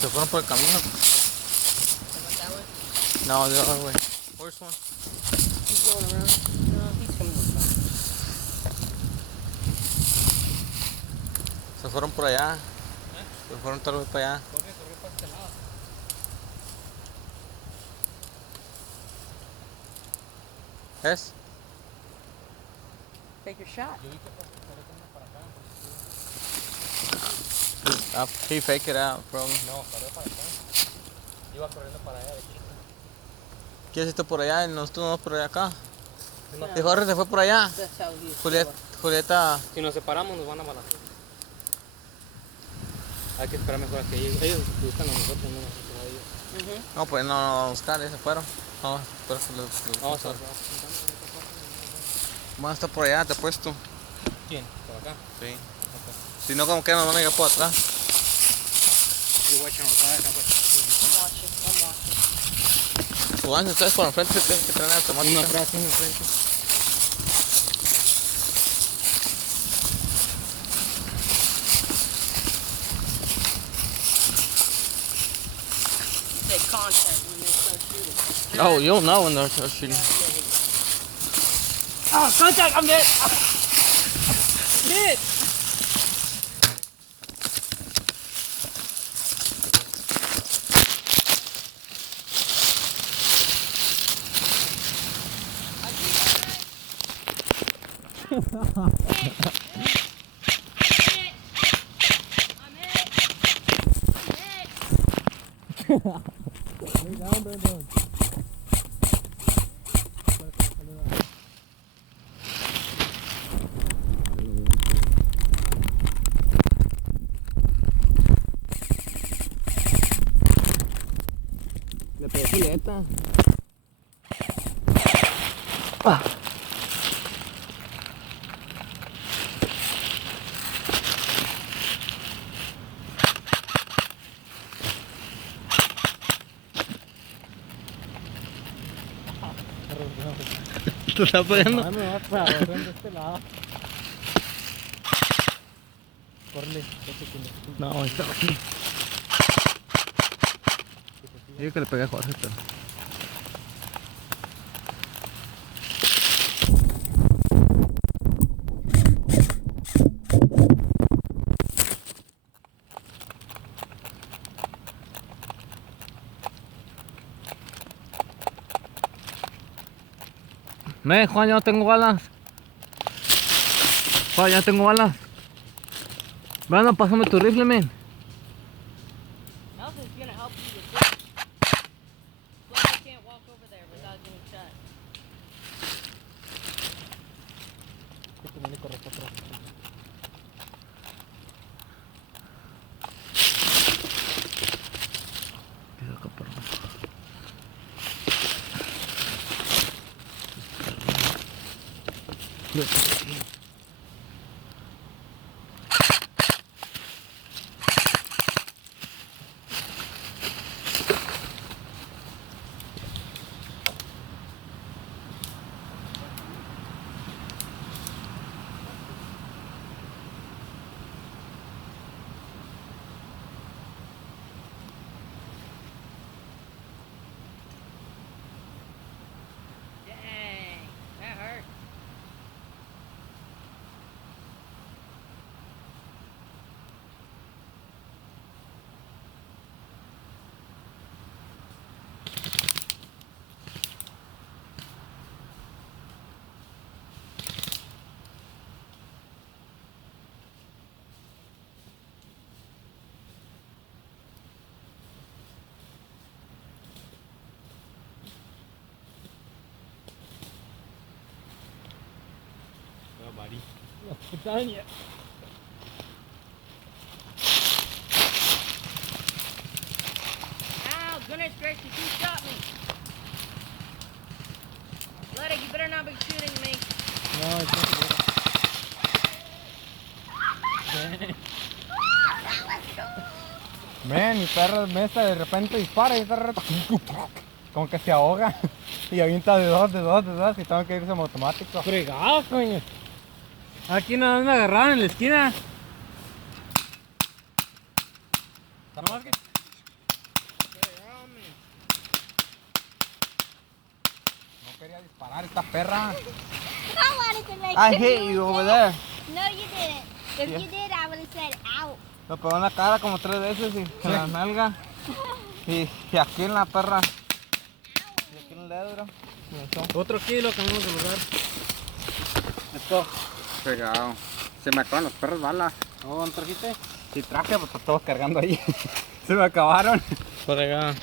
Se fueron por el camino. No, the other way. Where's one? He's going around. No, he's coming this way. Se fueron por allá. Se fueron tal vez para allá. Corre para este lado. ¿Es? Take your shot. Yo vi que corrió para acá. He fake it out, probably. No, corrió para acá. Iba corriendo para allá de aquí. ¿Quieres irte por allá y nosotros nos por allá acá? No. Y Jorge se fue por allá. That's how he is. Julieta. Si nos separamos nos van a matar. Hay que esperar mejor a que ellos buscan a nosotros, no nosotros a ellos. No, pues no, a buscar, se fueron. No, pero Vamos a van a estar por allá, te he puesto. ¿Quién? ¿Por acá? Sí. Okay. Si no, como que nos van a llegar por atrás. Yo voy a echar acá, pues. I'm watching. Pues van ustedes por enfrente que traen la automática. Uno atrás, uno enfrente. They contact when they start shooting. Oh, you'll know when they're shooting. Oh, contact! I'm dead! Shit! Le pegué Julieta. ¿Te está pegando? No, me va a parar de este lado. Córrele, No, ahí está. Digo que le pegué a Jorge, pero... Juan, ya no tengo balas. Juan, ya no tengo balas. Bueno, pásame tu rifle, men. Nothing's gonna help you with this. Plus, I can't walk over there without getting shot. Este viene corre para atrás. Dang, that hurt. Buddy. I'm telling you. Ow, goodness gracious, you shot me. Bloody, you better not be shooting me. No, it's not good. Man, mi perro mesa de repente dispara y está reto. Como que se ahoga. Y avienta de dos y tengo que irse en automático. Fregado, coño. Aquí nos me agarraron en la esquina. Nomás que quería disparar esta perra. I wanted to make I hit you over there. No, you didn't. If Yeah. you did, I would have said ow. Me pegó en la cara como 3 veces y en la nalga. Y aquí en la perra. Y aquí en el dedo, bro. Otro kilo, cambiamos de lugar. Esto. Pegado. Se me acaban los perros balas. ¿No trajiste? Si traje, pues todos cargando ahí. Se me acabaron. Por acá.